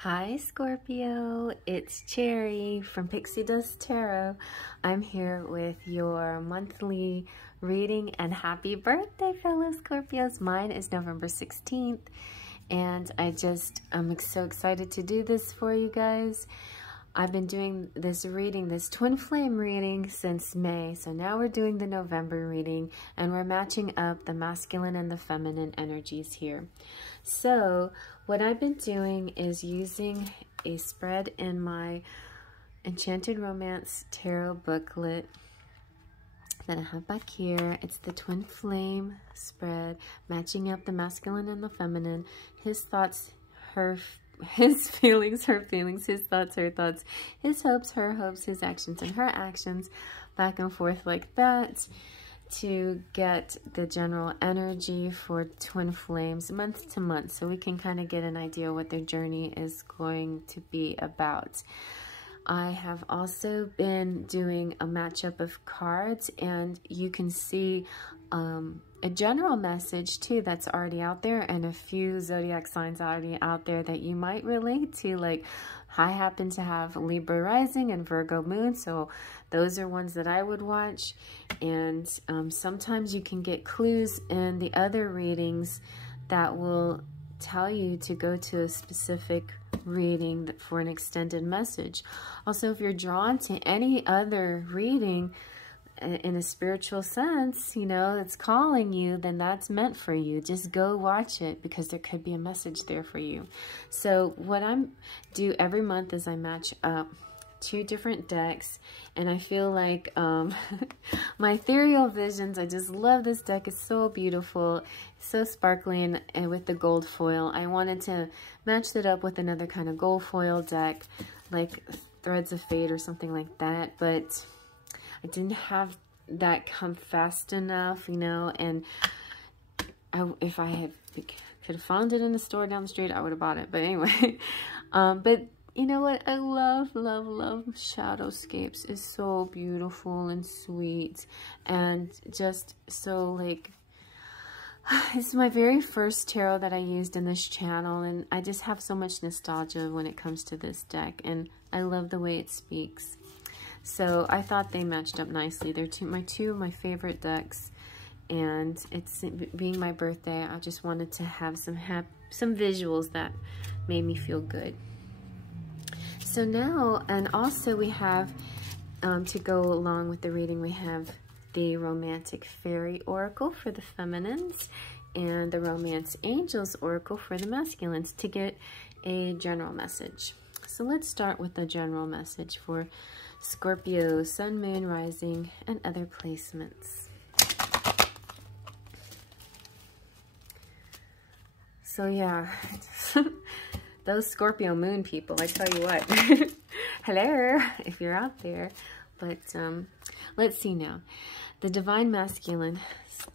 Hi Scorpio, it's Cherry from Pixie Dust Tarot. I'm here with your monthly reading and happy birthday fellow Scorpios. Mine is November 16th and I'm so excited to do this for you guys. I've been doing this reading, this twin flame reading since May. So now we're doing the November reading and we're matching up the masculine and the feminine energies here. So what I've been doing is using a spread in my Enchanted Romance Tarot booklet that I have back here. It's the twin flame spread, matching up the masculine and the feminine, his thoughts, his feelings, her feelings, his thoughts, her thoughts, his hopes, her hopes, his actions, and her actions, back and forth like that, to get the general energy for twin flames month to month, so we can kind of get an idea what their journey is going to be about. I have also been doing a matchup of cards, and you can see a general message too that's already out there, and a few zodiac signs already out there that you might relate to. Like, I happen to have Libra rising and Virgo moon, so those are ones that I would watch. And sometimes you can get clues in the other readings that will tell you to go to a specific reading for an extended message. Also, if you're drawn to any other reading in a spiritual sense, you know, it's calling you, then that's meant for you. Just go watch it, because there could be a message there for you. So what I do every month is I match up 2 different decks, and I feel like my Ethereal Visions, I just love this deck. It's so beautiful, so sparkling, and with the gold foil. I wanted to match it up with another kind of gold foil deck, like Threads of Fate or something like that, but I didn't have that come fast enough, you know, and if I could have found it in the store down the street, I would have bought it. But anyway, but you know what? I love Shadowscapes. It's so beautiful and sweet, and just so, like, it's my very first tarot that I used in this channel, and I just have so much nostalgia when it comes to this deck, and I love the way it speaks. So I thought they matched up nicely. They're two of my favorite decks, and it's being my birthday, I just wanted to have some visuals that made me feel good. So now, and also we have, to go along with the reading, we have the Romantic Fairy Oracle for the feminines and the Romance Angels Oracle for the masculines, to get a general message. So let's start with the general message for Scorpio, Sun, Moon, Rising, and other placements. So yeah, those Scorpio Moon people, I tell you what, hello, if you're out there. But let's see now. The Divine Masculine,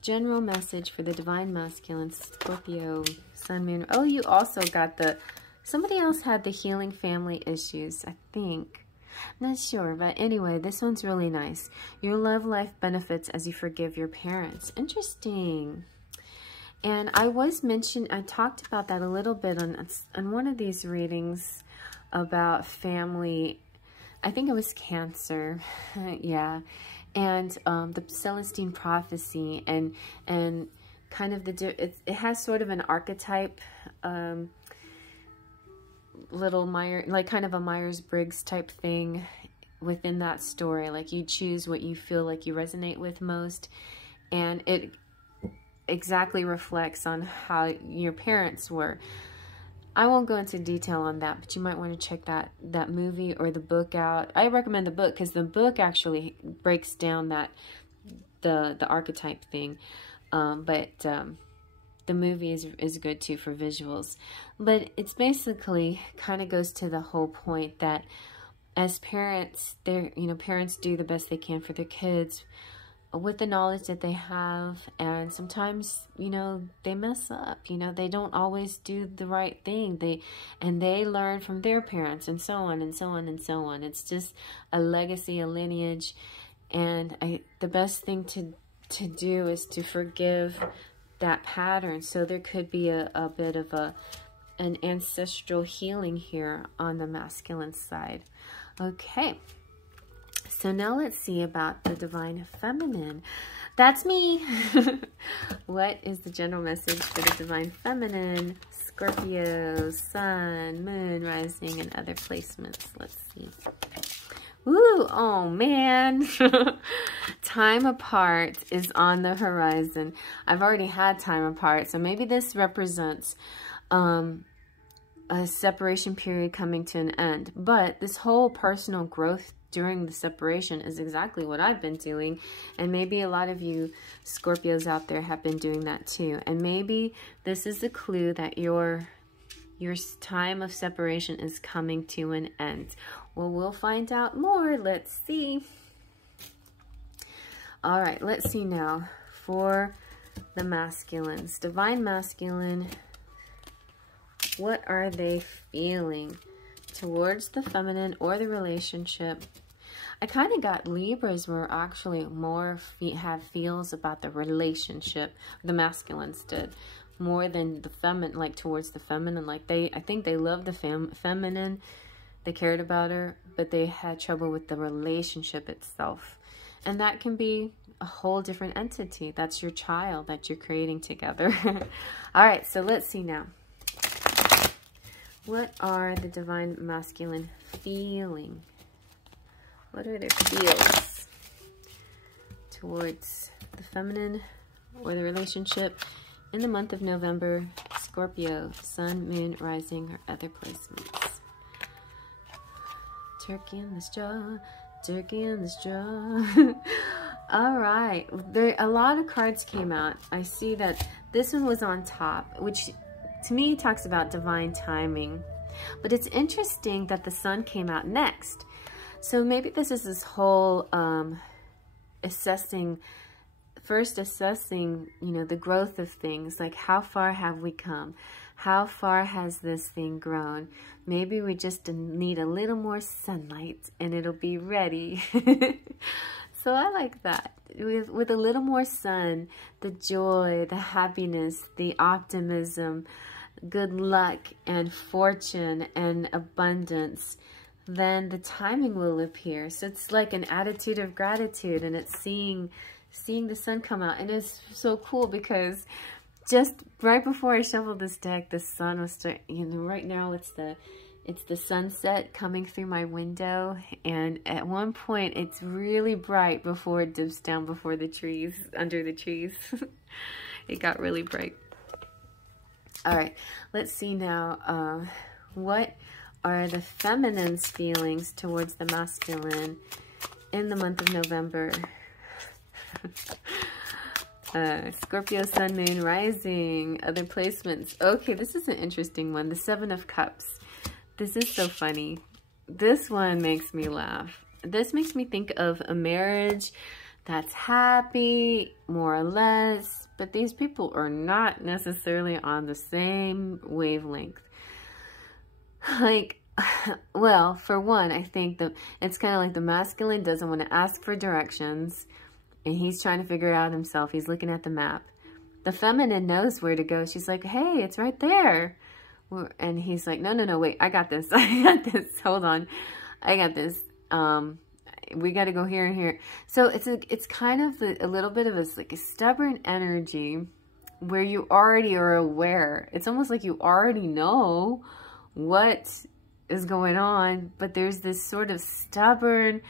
general message for the Divine Masculine, Scorpio, Sun, Moon. Oh, you also got somebody else had the Healing Family Issues, I think. I'm not sure, but anyway, this one's really nice. Your love life benefits as you forgive your parents. Interesting. And I talked about that a little bit on one of these readings about family. I think it was Cancer. Yeah. And the Celestine Prophecy, and kind of it has sort of an archetype, kind of a Myers-Briggs type thing within that story. Like, you choose what you feel like you resonate with most, and it exactly reflects on how your parents were. I won't go into detail on that, but you might want to check that movie or the book out. I recommend the book, because the book actually breaks down the archetype thing, but the movie is good too for visuals. But it's basically kind of goes to the whole point that as parents, parents do the best they can for their kids with the knowledge that they have, and sometimes, they mess up, they don't always do the right thing. They learn from their parents, and so on and so on and so on. It's just a legacy, a lineage, and the best thing to do is to forgive that pattern. So there could be a bit of an ancestral healing here on the masculine side. Okay, so now let's see about the divine feminine. That's me. What is the general message for the divine feminine? Scorpio, sun, moon, rising, and other placements. Let's see. Ooh, oh man. Time apart is on the horizon. I've already had time apart, so maybe this represents a separation period coming to an end. But this whole personal growth during the separation is exactly what I've been doing. And maybe a lot of you Scorpios out there have been doing that too. And maybe this is a clue that your time of separation is coming to an end. Well, we'll find out more. Let's see. All right, let's see now for the masculines. Divine masculine, what are they feeling towards the feminine or the relationship? I kind of got Libras were actually more have feels about the relationship. The masculines did more than the feminine, like towards the feminine. Like I think they love the feminine. They cared about her, but they had trouble with the relationship itself. And that can be a whole different entity. That's your child that you're creating together. All right, so let's see now. What are the divine masculine feeling? What are their feels towards the feminine or the relationship in the month of November? Scorpio, sun, moon, rising, or other placements. Turkey in the straw, turkey in the straw. All right, a lot of cards came out. I see that this one was on top, which to me talks about divine timing. But it's interesting that the sun came out next. So maybe this is this whole assessing, you know, the growth of things. Like, how far have we come? How far has this thing grown? Maybe we just need a little more sunlight and it'll be ready. So I like that. With a little more sun, the joy, the happiness, the optimism, good luck and fortune and abundance, then the timing will appear. So it's like an attitude of gratitude, and it's seeing the sun come out. And it's so cool because just right before I shuffled this deck, the sun was you know, right now it's the sunset coming through my window, and at one point it's really bright before it dips down before the trees, under the trees. It got really bright. All right, let's see now. What are the feminine's feelings towards the masculine in the month of November? Scorpio, sun, moon, rising, other placements. Okay, this is an interesting one. The Seven of Cups. This is so funny. This one makes me laugh. This makes me think of a marriage that's happy, more or less, but these people are not necessarily on the same wavelength. Like, well, for one, I think that it's kind of like the masculine doesn't want to ask for directions, and he's trying to figure it out himself. He's looking at the map. The feminine knows where to go. She's like, hey, it's right there. And he's like, no, wait, I got this. I got this. Hold on. I got this. We got to go here and here. So it's kind of a little bit of like a stubborn energy where you already are aware. It's almost like you already know what is going on, but there's this sort of stubborn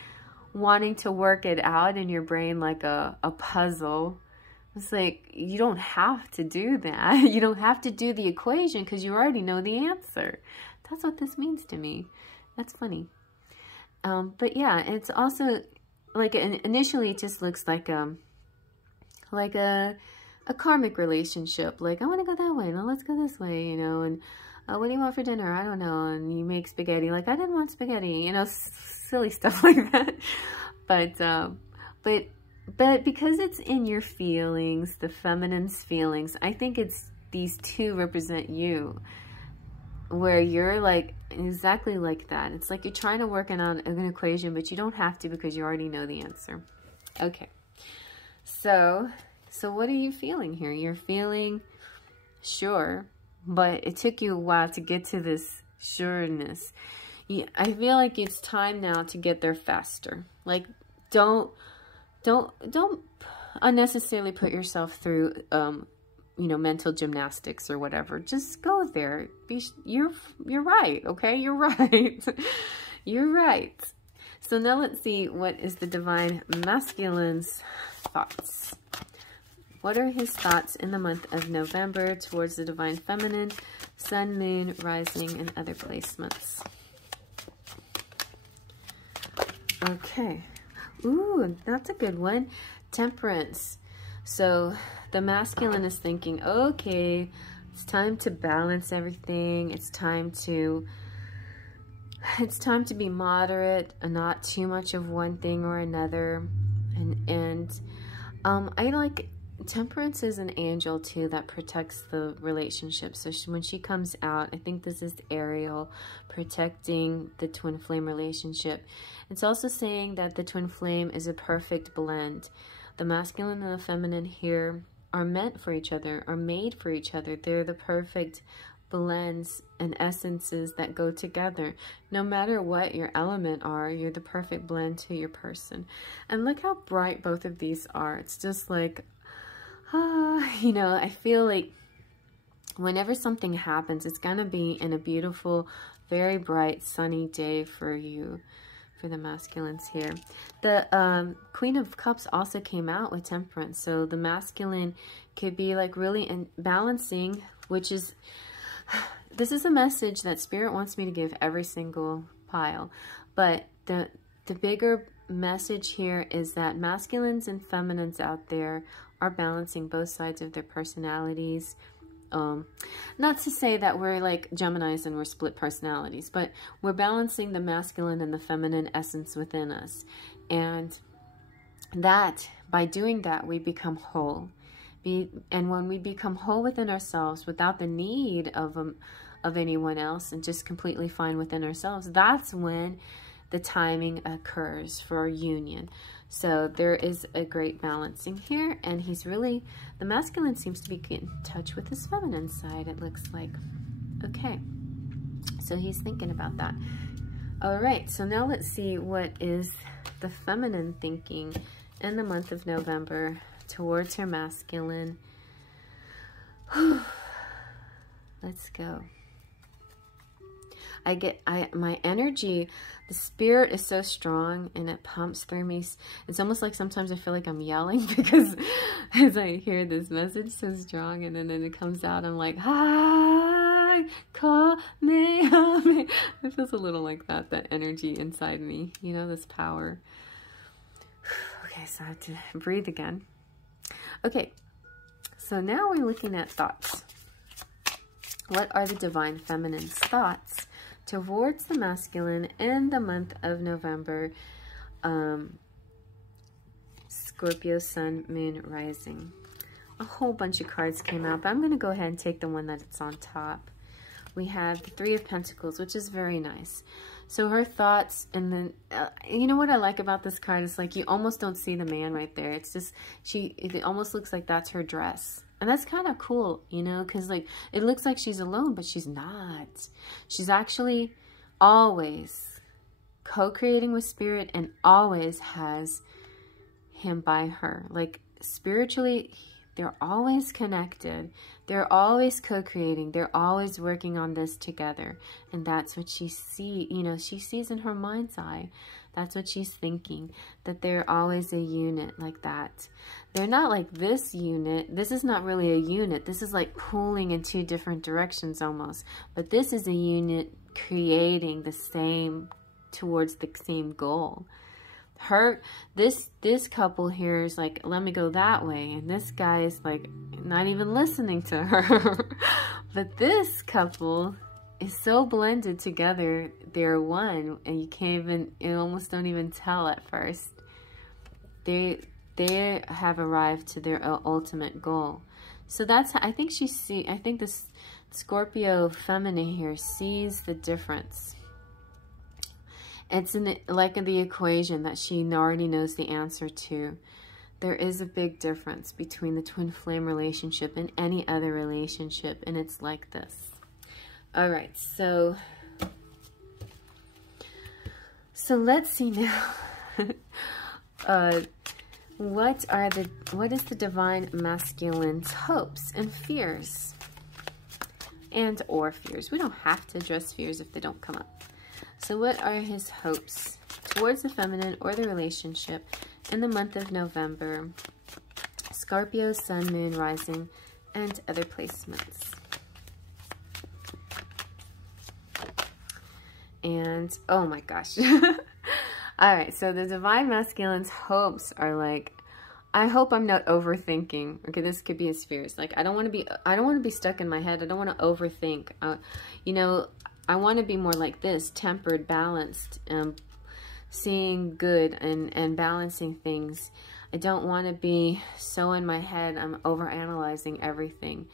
wanting to work it out in your brain like a puzzle. It's like, you don't have to do that. You don't have to do the equation because you already know the answer. That's what this means to me. That's funny. But yeah, it's also like initially it just looks like a karmic relationship. Like, I want to go that way. No, let's go this way, you know. And what do you want for dinner? I don't know. And you make spaghetti. Like, I didn't want spaghetti. You know, silly stuff like that. But because it's in your feelings, the feminine's feelings, I think it's these two represent you, where you're like exactly like that. It's like you're trying to work out an equation, but you don't have to because you already know the answer. Okay, so what are you feeling here? You're feeling sure but it took you a while to get to this sureness. I feel like it's time now to get there faster. Like, don't unnecessarily put yourself through, you know, mental gymnastics or whatever. Just go there. You're right, okay? You're right. You're right. So now let's see, what is the Divine Masculine's thoughts? What are his thoughts in the month of November towards the Divine Feminine, Sun, Moon, Rising, and other placements? Okay. Ooh, that's a good one. Temperance. So the masculine is thinking, okay, it's time to balance everything. It's time to be moderate and not too much of one thing or another. And I like Temperance is an angel too that protects the relationship. So when she comes out, I think this is Ariel protecting the twin flame relationship. It's also saying that the twin flame is a perfect blend. The masculine and the feminine here are meant for each other, are made for each other. They're the perfect blends and essences that go together. No matter what your element are, you're the perfect blend to your person. And look how bright both of these are. It's just like, you know, I feel like whenever something happens, it's gonna be in a beautiful, very bright, sunny day for you, for the masculines here. The Queen of Cups also came out with Temperance, so the masculine could be like really in balancing, which is, this is a message that Spirit wants me to give every single pile. But the bigger message here is that masculines and feminines out there are balancing both sides of their personalities. Not to say that we're like Geminis and we're split personalities, but we're balancing the masculine and the feminine essence within us. And that, by doing that, we become whole. And when we become whole within ourselves without the need of anyone else and just completely fine within ourselves, that's when the timing occurs for our union. So there is a great balancing here, and he's really, the masculine seems to be in touch with his feminine side, it looks like. Okay, so he's thinking about that. All right, so now let's see what is the feminine thinking in the month of November towards her masculine. Let's go. My energy, the spirit is so strong and it pumps through me. It's almost like sometimes I feel like I'm yelling because as I hear this message so strong, and then it comes out, I'm like, hi, call me, help me. It feels a little like that energy inside me, you know, this power. Okay, so I have to breathe again. Okay, so now we're looking at thoughts. What are the Divine Feminine's thoughts towards the masculine in the month of November? Scorpio, Sun, Moon, Rising. A whole bunch of cards came out, but I'm going to go ahead and take the one that's on top. We have the Three of Pentacles, which is very nice. So her thoughts, and then, you know what I like about this card? It's like you almost don't see the man right there. It's just, it almost looks like that's her dress. And that's kind of cool, you know, because like it looks like she's alone, but she's not. She's actually always co-creating with Spirit and always has him by her. Like spiritually, they're always connected. They're always co-creating. They're always working on this together. And that's what she sees, you know, she sees in her mind's eye. That's what she's thinking, that they're always a unit like that. They're not like this unit. This is not really a unit. This is like pulling in two different directions almost. But this is a unit creating the same, towards the same goal. This couple here is like, let me go that way. And this guy is like, not even listening to her. But this couple is so blended together, they're one, and you can't even, you almost don't even tell at first. They have arrived to their ultimate goal. So that's, I think I think this Scorpio feminine here sees the difference. It's like the equation that she already knows the answer to. there is a big difference between the twin flame relationship and any other relationship, and it's like this. All right, so let's see now. What is the divine masculine's hopes and fears? And or fears. We don't have to address fears if they don't come up. So what are his hopes towards the feminine or the relationship in the month of November? Scorpio, Sun, Moon, Rising, and other placements. And, oh my gosh. All right, so the divine masculine's hopes are like, I hope I'm not overthinking. Okay, this could be his fears. Like, I don't want to be stuck in my head. I don't want to overthink. You know, I want to be more like this, tempered, balanced, seeing good and balancing things. I don't want to be so in my head, I'm overanalyzing everything.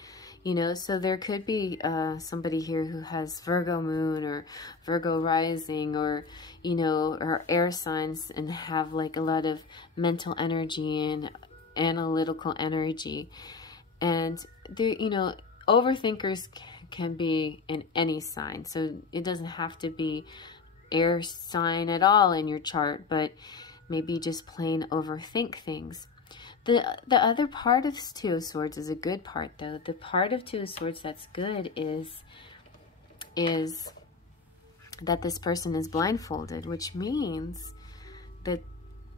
You know, so there could be somebody here who has Virgo moon or Virgo rising, or, you know, or air signs, and have like a lot of mental energy and analytical energy. And there, you know, overthinkers can be in any sign. So it doesn't have to be air sign at all in your chart, but maybe just plain overthink things. The other part of Two of Swords is a good part, though. The part of Two of Swords that's good is that this person is blindfolded, which means that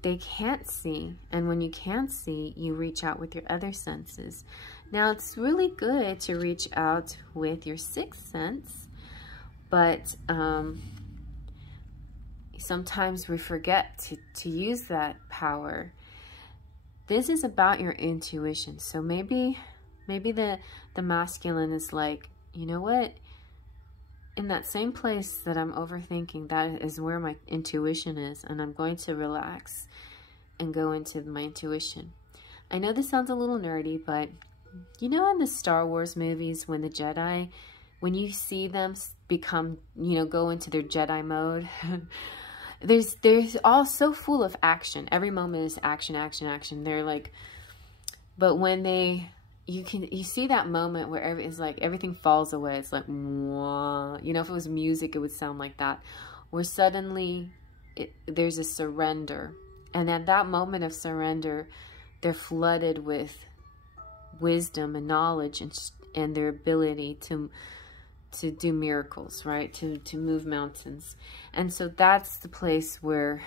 they can't see. And when you can't see, you reach out with your other senses. Now, it's really good to reach out with your sixth sense, but sometimes we forget to use that power. This is about your intuition. So maybe the masculine is like, you know what? In that same place that I'm overthinking, that is where my intuition is, and I'm going to relax and go into my intuition. I know this sounds a little nerdy, but you know, in the Star Wars movies, when the Jedi, when you see them become, you know, go into their Jedi mode, there's all so full of action. Every moment is action, action, action. They're like, but when you see that moment where it's like everything falls away. It's like, wah. You know, if it was music, it would sound like that. Where suddenly there's a surrender. And at that moment of surrender, they're flooded with wisdom and knowledge and their ability to do miracles, right? To move mountains. And so that's the place where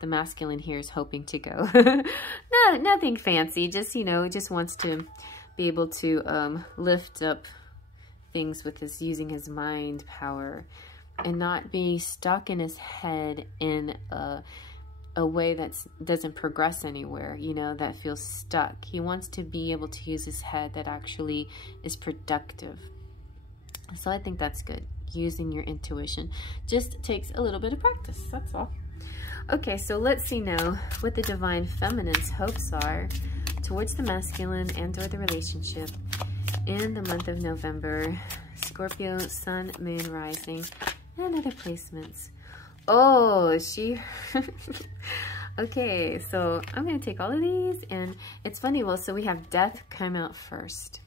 the masculine here is hoping to go. Nothing fancy, just, you know, just wants to be able to lift up things with his, using his mind power, and not be stuck in his head in a way that doesn't progress anywhere, you know, that feels stuck. He wants to be able to use his head that actually is productive. So I think that's good. Using your intuition just takes a little bit of practice. That's all. Okay, so let's see now what the divine feminine's hopes are towards the masculine and or the relationship in the month of November. Scorpio, Sun, Moon, Rising, and other placements. Oh, she... Okay, so I'm going to take all of these, and it's funny. Well, so we have Death come out first.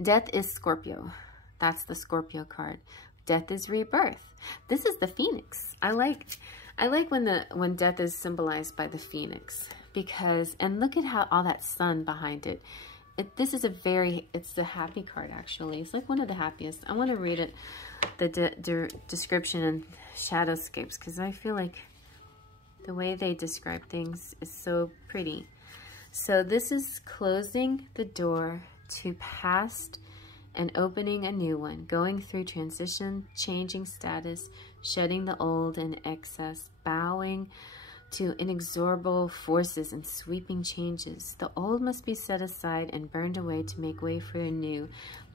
Death is Scorpio. That's the Scorpio card. Death is rebirth. This is the Phoenix. I like when death is symbolized by the Phoenix, because, and look at how all that sun behind it. This is it's the happy card, actually. It's like one of the happiest. I want to read it, the description and shadowscapes, because I feel like the way they describe things is so pretty. So this is closing the door to past and opening a new one, going through transition, changing status, shedding the old and excess, bowing to inexorable forces and sweeping changes. The old must be set aside and burned away to make way for the new.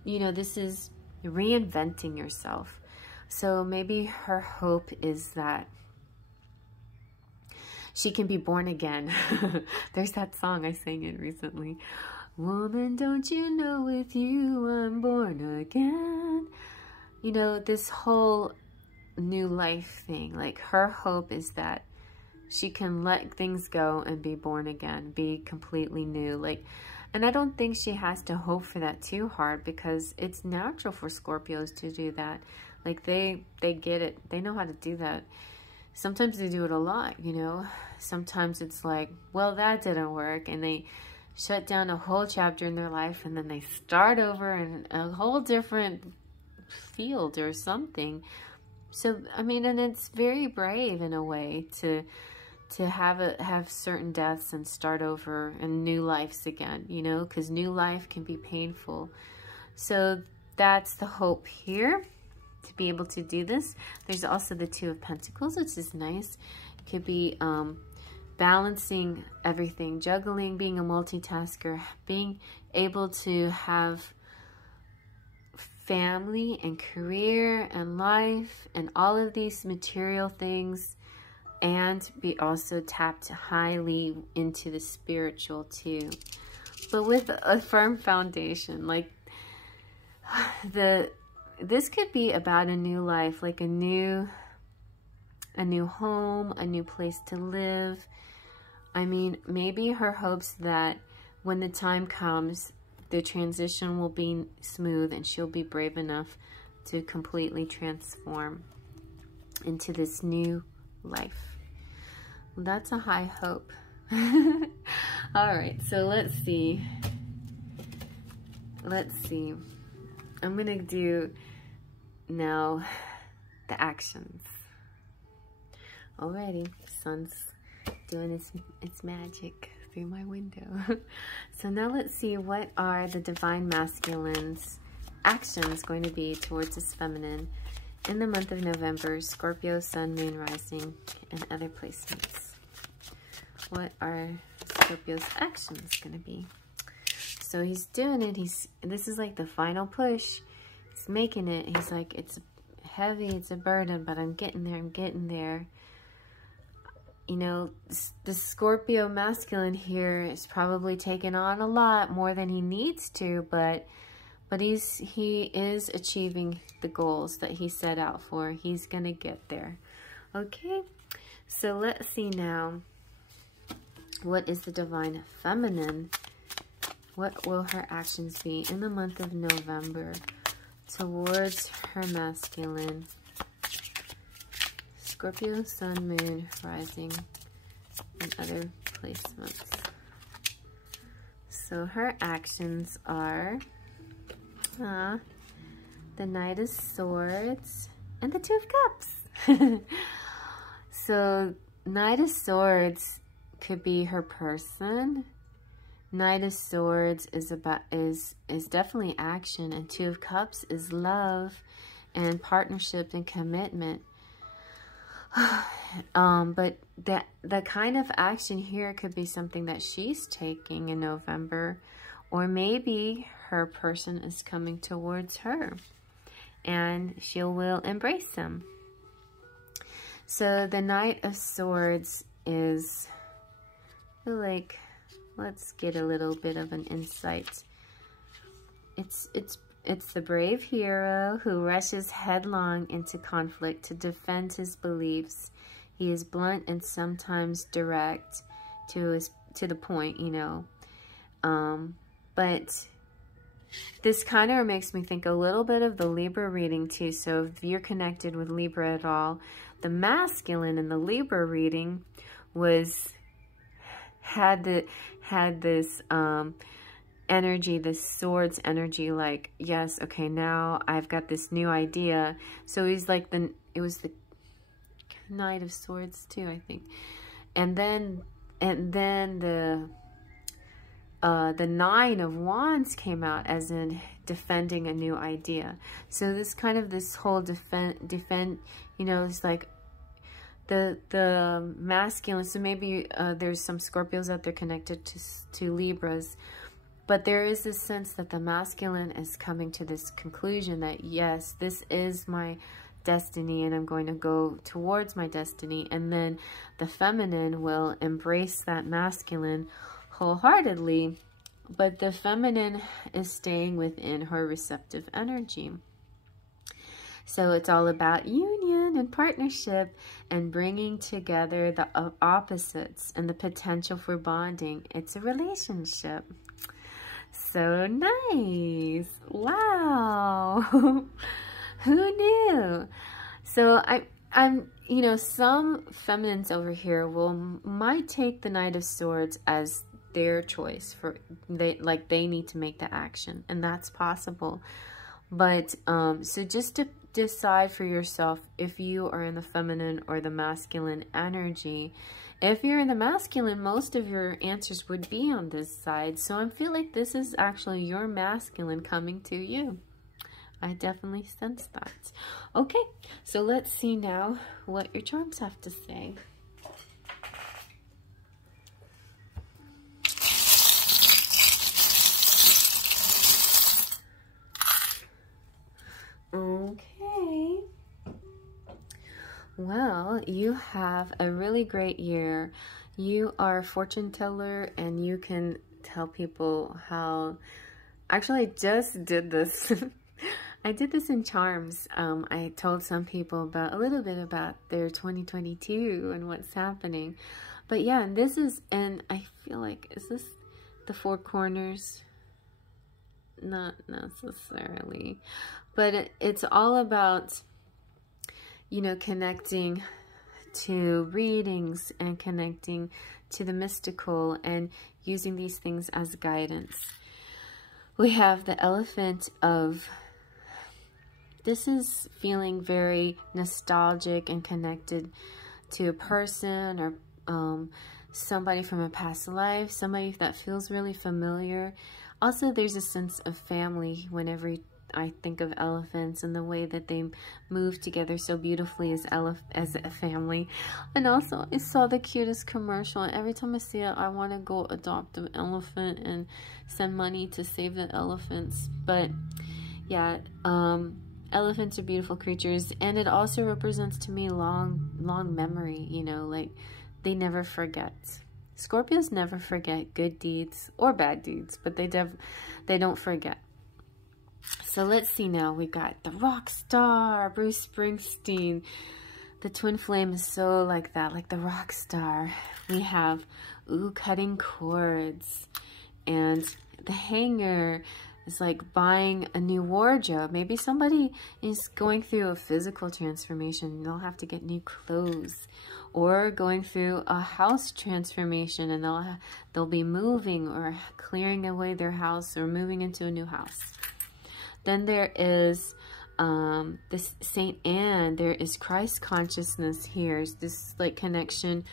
You know, this is reinventing yourself. So maybe her hope is that she can be born again. There's that song, I sang it recently. Woman, don't you know with you I'm born again? You know, this whole new life thing, like her hope is that she can let things go and be born again, be completely new. Like, and I don't think she has to hope for that too hard, because it's natural for Scorpios to do that. Like, they get it. They know how to do that. Sometimes they do it a lot, you know. Sometimes it's like, well, that didn't work, and they shut down a whole chapter in their life, and then they start over in a whole different field or something. So, I mean, and it's very brave in a way to have certain deaths and start over and new lives again, you know, because new life can be painful. So that's the hope here, to be able to do this. There's also the Two of Pentacles, which is nice. It could be balancing everything, juggling, being a multitasker, being able to have family and career and life and all of these material things, and be also tapped highly into the spiritual too, but with a firm foundation. Like, this could be about a new life, like a new home, a new place to live. I mean, maybe her hopes that when the time comes, the transition will be smooth and she'll be brave enough to completely transform into this new life. Well, that's a high hope. All right, so let's see. I'm gonna do now the actions. Already, the sun's doing its magic through my window. So now let's see, what are the Divine Masculine's actions going to be towards this feminine in the month of November, Scorpio, Sun, Moon, Rising, and other placements. What are Scorpio's actions going to be? So he's doing it. This is like the final push. He's making it. He's like, it's heavy, it's a burden, but I'm getting there, I'm getting there. You know, the Scorpio masculine here is probably taking on a lot more than he needs to, but he is achieving the goals that he set out for. He's gonna get there. Okay, so let's see now. What is the Divine Feminine? What will her actions be in the month of November towards her masculine? Scorpio, Sun, Moon, Rising, and other placements. So her actions are the Knight of Swords and the Two of Cups. So Knight of Swords could be her person. Knight of Swords is definitely action, and Two of Cups is love and partnership and commitment. But the kind of action here could be something that she's taking in November, or maybe her person is coming towards her and she will embrace them. So the Knight of Swords is like, let's get a little bit of an insight. It's the brave hero who rushes headlong into conflict to defend his beliefs. He is blunt and sometimes direct to the point, you know. But this kind of makes me think a little bit of the Libra reading too. So if you're connected with Libra at all, the masculine in the Libra reading had this energy, this swords energy, like, yes, okay, now I've got this new idea. So he's like it was the Knight of Swords too, I think. And then the Nine of Wands came out, as in defending a new idea. So this whole defend, you know, it's like the masculine. So maybe there's some Scorpios out there connected to Libras. But there is this sense that the masculine is coming to this conclusion that, yes, this is my destiny and I'm going to go towards my destiny. And then the feminine will embrace that masculine wholeheartedly. But the feminine is staying within her receptive energy. So it's all about union and partnership and bringing together the opposites and the potential for bonding. It's a relationship. So nice. Wow. Who knew? So I'm, you know, some feminines over here might take the Knight of Swords as their choice for they need to make the action, and that's possible. But so just to decide for yourself if you are in the feminine or the masculine energy. If you're in the masculine, most of your answers would be on this side. So I feel like this is actually your masculine coming to you. I definitely sense that. Okay, so let's see now what your charms have to say. Okay. Well, you have a really great year. You are a fortune teller and you can tell people how... Actually, I just did this. I did this in charms. I told some people about a little bit about their 2022 and what's happening. But yeah, and this is, and I feel like, is this the four corners? Not necessarily. But it's all about, you know, connecting to readings and connecting to the mystical and using these things as guidance. We have the elephant of... This is feeling very nostalgic and connected to a person or somebody from a past life, somebody that feels really familiar. Also, there's a sense of family whenever I think of elephants and the way that they move together so beautifully as a family. And also, I saw the cutest commercial, and every time I see it, I want to go adopt an elephant and send money to save the elephants. But yeah, elephants are beautiful creatures, and it also represents to me long memory, you know, like they never forget. Scorpios never forget good deeds or bad deeds, but they don't forget. So let's see now. We got the rock star, Bruce Springsteen. The twin flame is so like that, like the rock star. We have, cutting cords. And the hanger is like buying a new wardrobe. Maybe somebody is going through a physical transformation. They'll have to get new clothes. Or going through a house transformation and they'll be moving or clearing away their house or moving into a new house. Then there is this Saint Anne. There is Christ consciousness here. It's this like connection,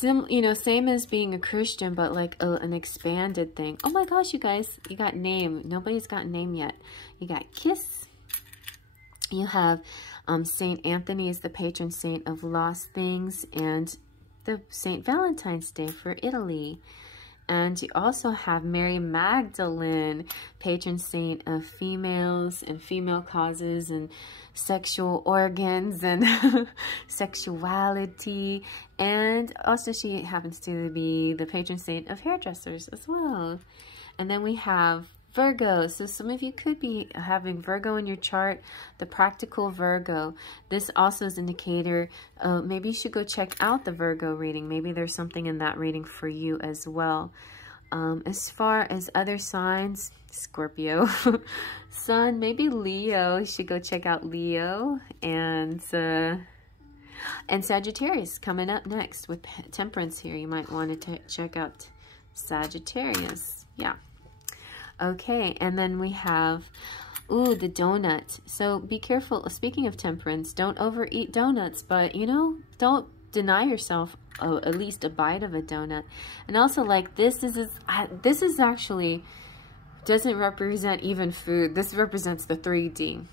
you know, same as being a Christian, but like an expanded thing. Oh my gosh, you guys, you got name. Nobody's got name yet. You got kiss. You have Saint Anthony is the patron saint of lost things, and the Saint Valentine's Day for Italy. And you also have Mary Magdalene, patron saint of females and female causes and sexual organs and sexuality. And also she happens to be the patron saint of hairdressers as well. And then we have Virgo. So some of you could be having Virgo in your chart, the practical Virgo. This also is an indicator. Maybe you should go check out the Virgo reading. Maybe there's something in that reading for you as well. As far as other signs, Scorpio, Sun, maybe Leo. You should go check out Leo. And Sagittarius coming up next with Temperance here. You might want to check out Sagittarius. Yeah. Okay, and then we have, the donut. So be careful. Speaking of temperance, don't overeat donuts, but, you know, don't deny yourself at least a bite of a donut. And also, like, this is actually, doesn't represent even food. This represents the 3D.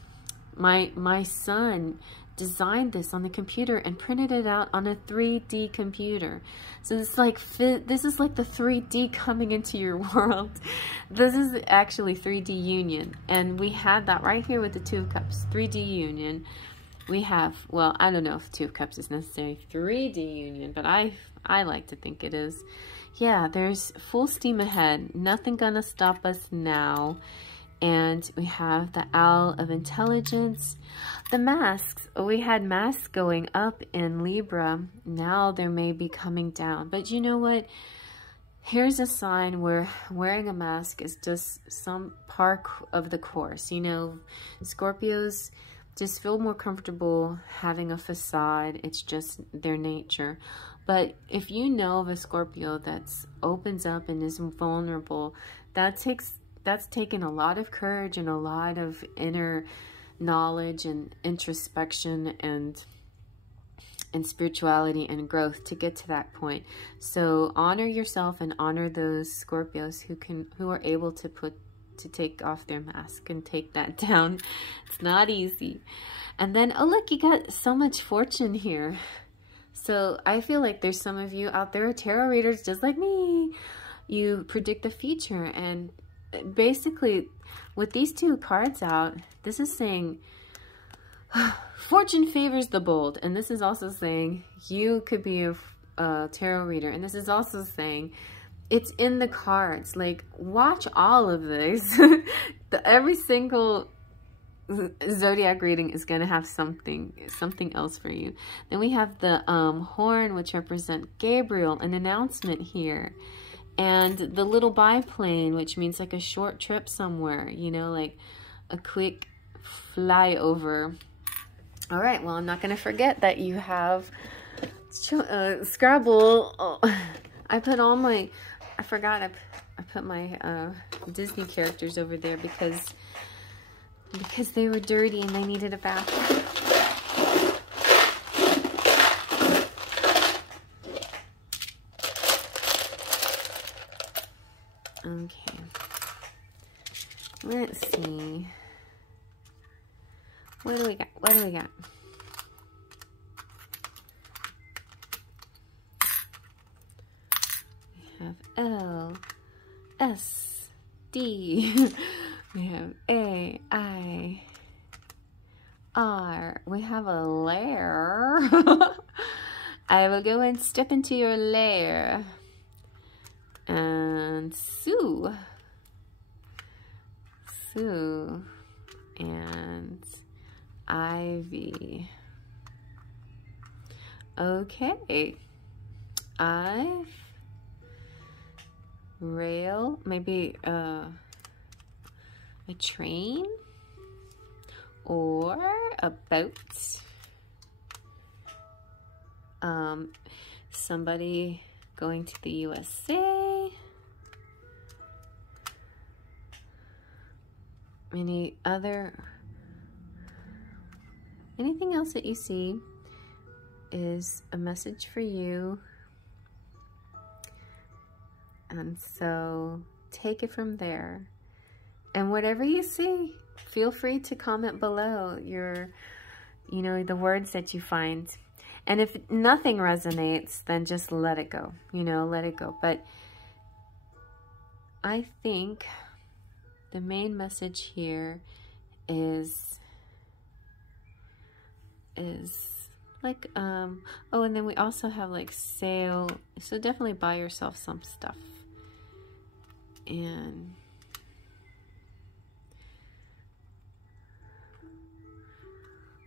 My son designed this on the computer and printed it out on a 3D computer. So it's like, this is like the 3D coming into your world. This is actually 3D union. And we had that right here with the Two of Cups, 3D union. We have, well, I don't know if Two of Cups is necessarily 3D union, but I like to think it is. Yeah, there's full steam ahead. Nothing gonna stop us now. And we have the Owl of Intelligence. The masks, we had masks going up in Libra. Now they may be coming down. But you know what? Here's a sign where wearing a mask is just some part of the course. You know, Scorpios just feel more comfortable having a facade. It's just their nature. But if you know of a Scorpio that's opens up and is vulnerable, that's taken a lot of courage and a lot of inner knowledge and introspection and spirituality and growth to get to that point. So honor yourself and honor those Scorpios who are able to take off their mask and take that down. It's not easy. And then, oh look, you got so much fortune here. So I feel like there's some of you out there, tarot readers just like me. You predict the future, and basically with these two cards out, this is saying fortune favors the bold, and this is also saying you could be a tarot reader, and this is also saying it's in the cards. Like, watch all of this. Every single zodiac reading is going to have something else for you. Then we have the horn, which represent Gabriel, an announcement here. And the little biplane, which means like a short trip somewhere, you know, like a quick flyover. All right, well, I'm not going to forget that you have Scrabble. Oh, I put all my, I forgot I put my Disney characters over there because they were dirty and they needed a bath. Okay, let's see. What do we got? What do we got? We have L, S, D. We have A, I, R. We have a lair. I will go and step into your lair. And Sue. Sue. And Ivy. Okay. Rail. Maybe a train or a boat. Somebody going to the USA. Anything else that you see is a message for you. And so take it from there. And whatever you see, feel free to comment below the words that you find. And if nothing resonates, then just let it go, let it go. But I think the main message here is like, oh, and then we also have like sale. So definitely buy yourself some stuff. And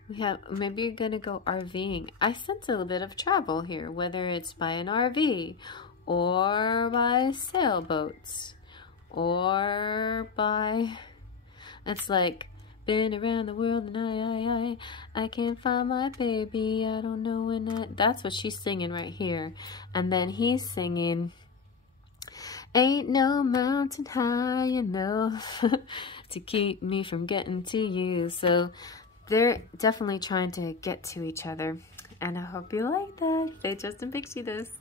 we have, maybe you're gonna go RVing. I sense a little bit of travel here, whether it's by an RV or by sailboats or by, it's like, been around the world and I can't find my baby. I don't know when that's what she's singing right here. And then he's singing, ain't no mountain high enough to keep me from getting to you. So they're definitely trying to get to each other. And I hope you like that. Faye Justin Pixie Dust.